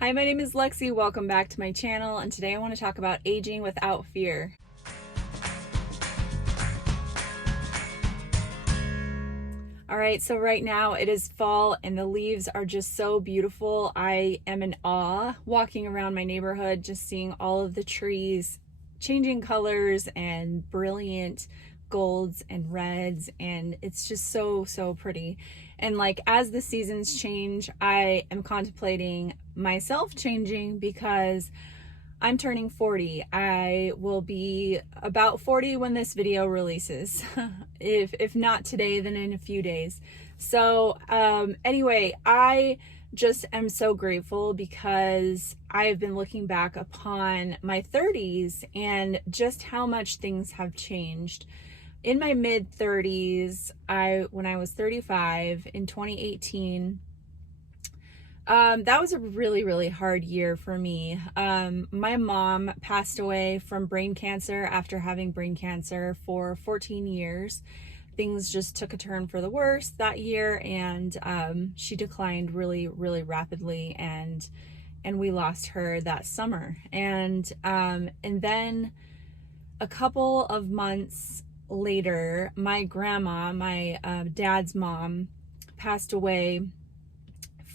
Hi, my name is Lexi. Welcome back to my channel, and today I want to talk about aging without fear. All right, so right now it is fall and the leaves are just so beautiful. I am in awe walking around my neighborhood, just seeing all of the trees changing colors and brilliant golds and reds, and it's just so pretty. And like as the seasons change, I am contemplating myself changing because I'm turning 40. I will be about 40 when this video releases. if not today, then in a few days. So anyway, I just am so grateful because I've been looking back upon my 30s and just how much things have changed. In my mid 30s, when I was 35 in 2018, that was a really hard year for me. My mom passed away from brain cancer after having brain cancer for 14 years. Things just took a turn for the worse that year, and she declined really rapidly, and we lost her that summer. And then a couple of months later, my grandma, my dad's mom, passed away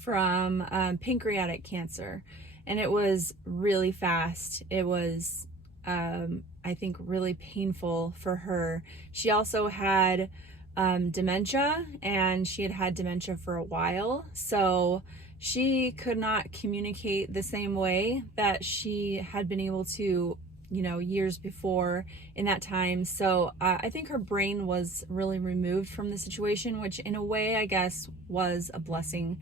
from pancreatic cancer, and it was really fast. It was I think really painful for her. She also had dementia, and she had had dementia for a while, so she could not communicate the same way that she had been able to, years before in that time. So I think her brain was really removed from the situation, which in a way I guess was a blessing,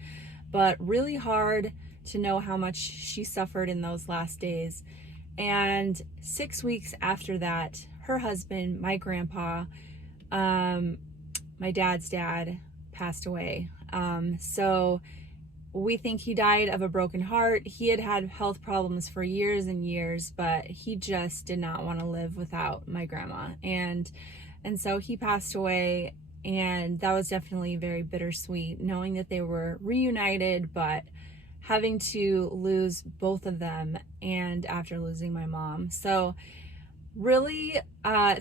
but really hard to know how much she suffered in those last days. And 6 weeks after that, her husband, my grandpa, my dad's dad, passed away. So we think he died of a broken heart. He had had health problems for years and years, but he just did not want to live without my grandma. And so he passed away, and that was definitely very bittersweet, knowing that they were reunited, but having to lose both of them, and after losing my mom. So really,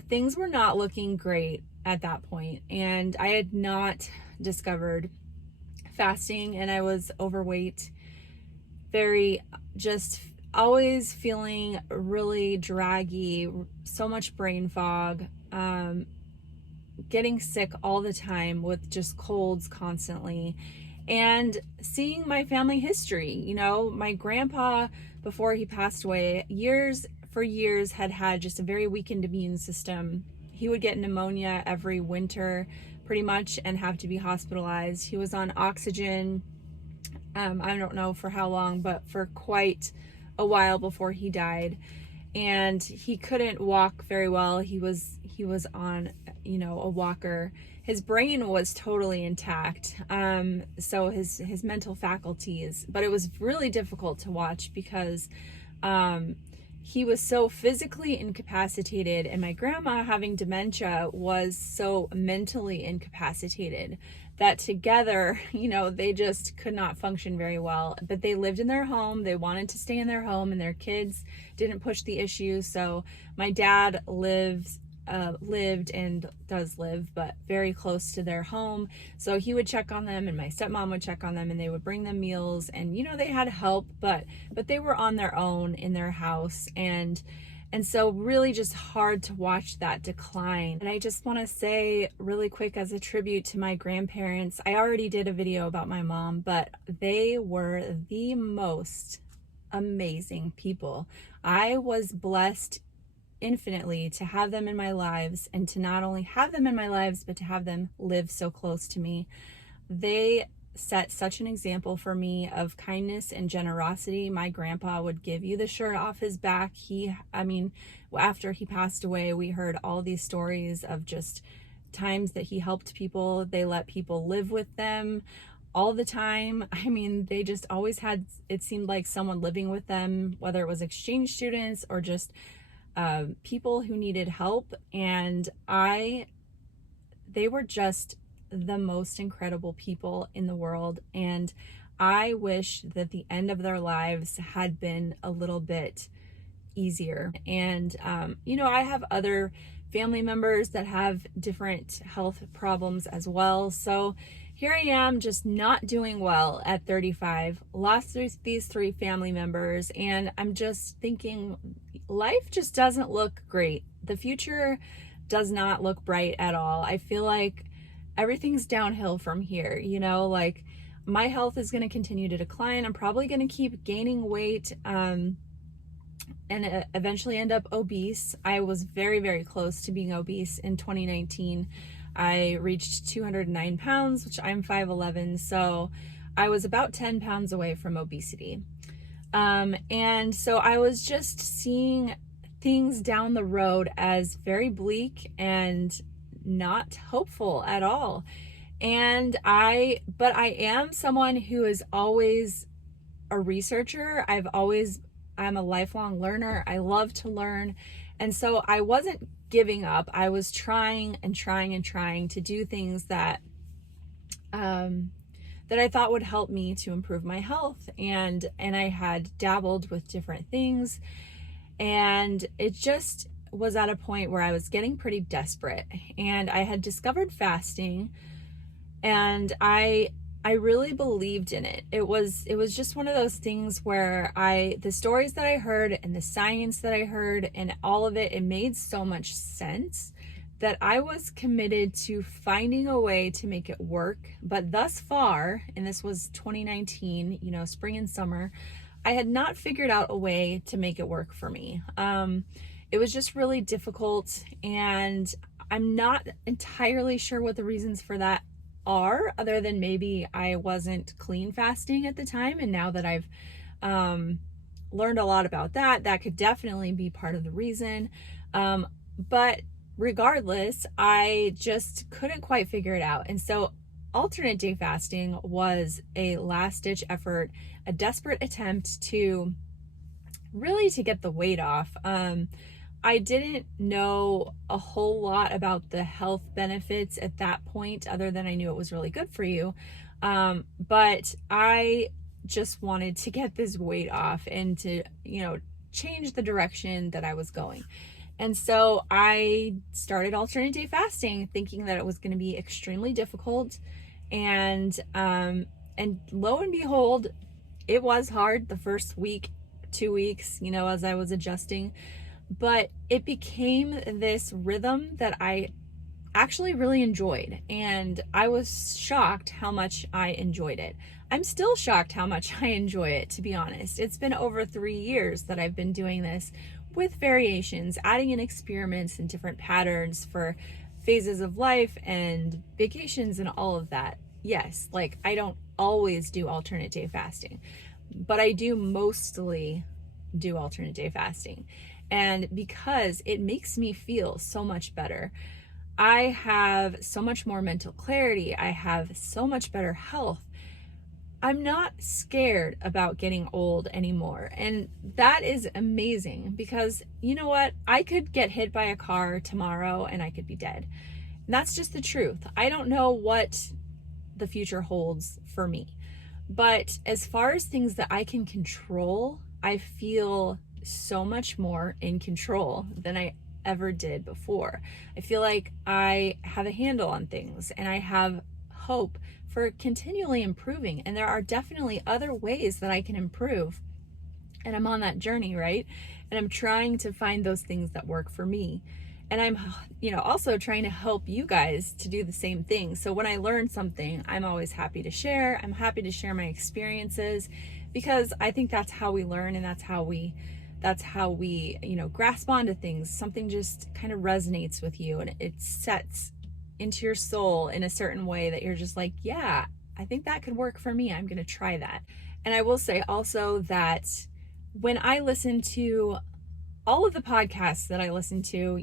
things were not looking great at that point, and I had not discovered fasting, and I was overweight, very just always feeling really draggy, so much brain fog, getting sick all the time with just colds constantly, and seeing my family history. My grandpa, before he passed away, for years had just a very weakened immune system. He would get pneumonia every winter pretty much and have to be hospitalized. He was on oxygen, I don't know for how long, but for quite a while before he died. And he couldn't walk very well. He was on, a walker. His brain was totally intact. So his mental faculties, but it was really difficult to watch because he was so physically incapacitated, and my grandma, having dementia, was so mentally incapacitated that together, they just could not function very well. But they lived in their home. They wanted to stay in their home, and their kids didn't push the issue. So my dad lived and does live, but very close to their home. So he would check on them, and my stepmom would check on them, and they would bring them meals, and they had help, but they were on their own in their house. And so really just hard to watch that decline. And I just want to say really quick, as a tribute to my grandparents, I already did a video about my mom, but they were the most amazing people. I was blessed infinitely to have them in my lives, and to not only have them in my lives, but to have them live so close to me. They set such an example for me of kindness and generosity. My grandpa would give you the shirt off his back. After he passed away, we heard all these stories of just times that he helped people. They let people live with them all the time. They just always had, it seemed like, someone living with them, whether it was exchange students or just people who needed help. And they were just the most incredible people in the world. And I wish that the end of their lives had been a little bit easier. And, I have other family members that have different health problems as well. So here I am, just not doing well at 35, lost these three family members, and I'm just thinking life just doesn't look great. The future does not look bright at all. I feel like everything's downhill from here, like my health is going to continue to decline. I'm probably going to keep gaining weight, and eventually end up obese. I was very, very close to being obese in 2019. I reached 209 pounds, which I'm 5'11", so I was about 10 pounds away from obesity. And so I was just seeing things down the road as very bleak and not hopeful at all. But I am someone who is always a researcher. I'm a lifelong learner. I love to learn. And so I wasn't giving up. I was trying and trying and trying to do things that I thought would help me to improve my health. And I had dabbled with different things, and it just was at a point where I was getting pretty desperate. And I had discovered fasting, and I really believed in it. It was just one of those things where the stories that I heard and the science that I heard and all of it made so much sense that I was committed to finding a way to make it work. But thus far, and this was 2019, spring and summer, I had not figured out a way to make it work for me. It was just really difficult, and I'm not entirely sure what the reasons for that are, other than maybe I wasn't clean fasting at the time. And now that I've learned a lot about that could definitely be part of the reason. But regardless, I just couldn't quite figure it out. And so alternate day fasting was a last ditch effort, a desperate attempt to get the weight off. I didn't know a whole lot about the health benefits at that point, other than I knew it was really good for you. But I just wanted to get this weight off and to, change the direction that I was going. And so I started alternate day fasting, thinking that it was going to be extremely difficult. And lo and behold, it was hard the first week, 2 weeks, as I was adjusting. But it became this rhythm that I actually really enjoyed. And I was shocked how much I enjoyed it. I'm still shocked how much I enjoy it, to be honest. It's been over 3 years that I've been doing this, with variations, adding in experiments and different patterns for phases of life and vacations and all of that. Yes, I don't always do alternate day fasting, but I do mostly do alternate day fasting. And because it makes me feel so much better, I have so much more mental clarity. I have so much better health. I'm not scared about getting old anymore. And that is amazing, because you know what? I could get hit by a car tomorrow and I could be dead. And that's just the truth. I don't know what the future holds for me. But as far as things that I can control, I feel so much more in control than I ever did before. I feel like I have a handle on things, and I have hope for continually improving. And there are definitely other ways that I can improve. And I'm on that journey, right? And I'm trying to find those things that work for me. And I'm, also trying to help you guys to do the same thing. So when I learn something, I'm always happy to share. I'm happy to share my experiences, because I think that's how we learn, and that's how we grasp onto things. Something just kind of resonates with you, and it sets into your soul in a certain way that you're just like, yeah, I think that could work for me. I'm going to try that. And I will say also that when I listen to all of the podcasts that I listen to,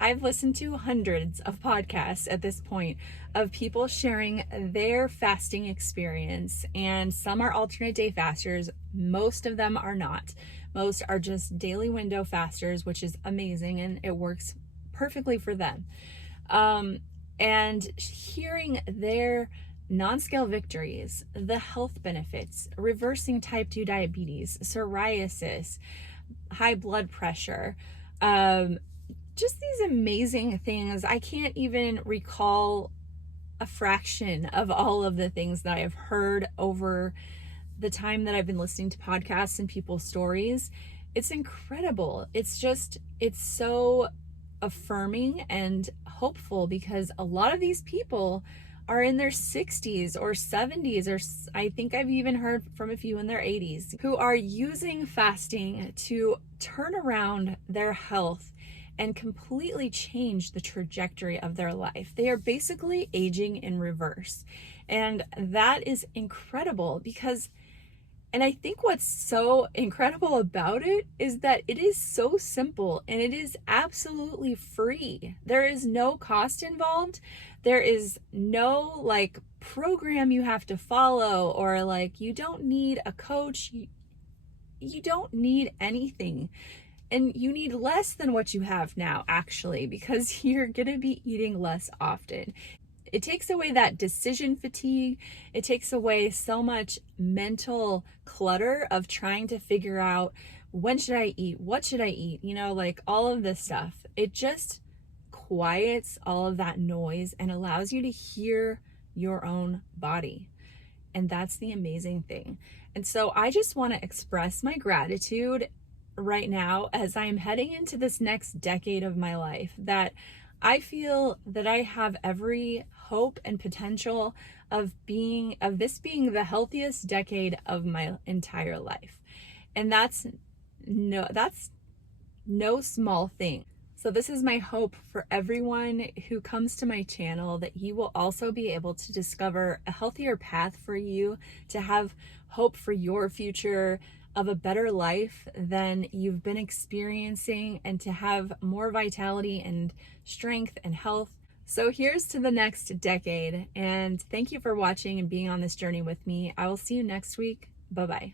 I've listened to hundreds of podcasts at this point of people sharing their fasting experience, and some are alternate day fasters. Most of them are not. Most are just daily window fasters, which is amazing, and it works perfectly for them. And hearing their non-scale victories, the health benefits, reversing type 2 diabetes, psoriasis, high blood pressure, just these amazing things. I can't even recall a fraction of all of the things that I have heard over the time that I've been listening to podcasts and people's stories. It's incredible. It's so affirming and hopeful, because a lot of these people are in their 60s or 70s, or I think I've even heard from a few in their 80s, who are using fasting to turn around their health and completely change the trajectory of their life. They are basically aging in reverse. And that is incredible, because and I think what's so incredible about it is that it is so simple and it is absolutely free. There is no cost involved. There is no like program you have to follow, or like you don't need a coach. You don't need anything. And you need less than what you have now, actually, because you're going to be eating less often. It takes away that decision fatigue. It takes away so much mental clutter of trying to figure out, when should I eat? What should I eat? Like all of this stuff. It just quiets all of that noise and allows you to hear your own body. And that's the amazing thing. And so I just want to express my gratitude right now as I'm heading into this next decade of my life, that I feel that I have every hope and potential of this being the healthiest decade of my entire life. And that's no small thing. So this is my hope for everyone who comes to my channel, that you will also be able to discover a healthier path for you, to have hope for your future of a better life than you've been experiencing, and to have more vitality and strength and health. So here's to the next decade, and thank you for watching and being on this journey with me. I will see you next week. Bye-bye.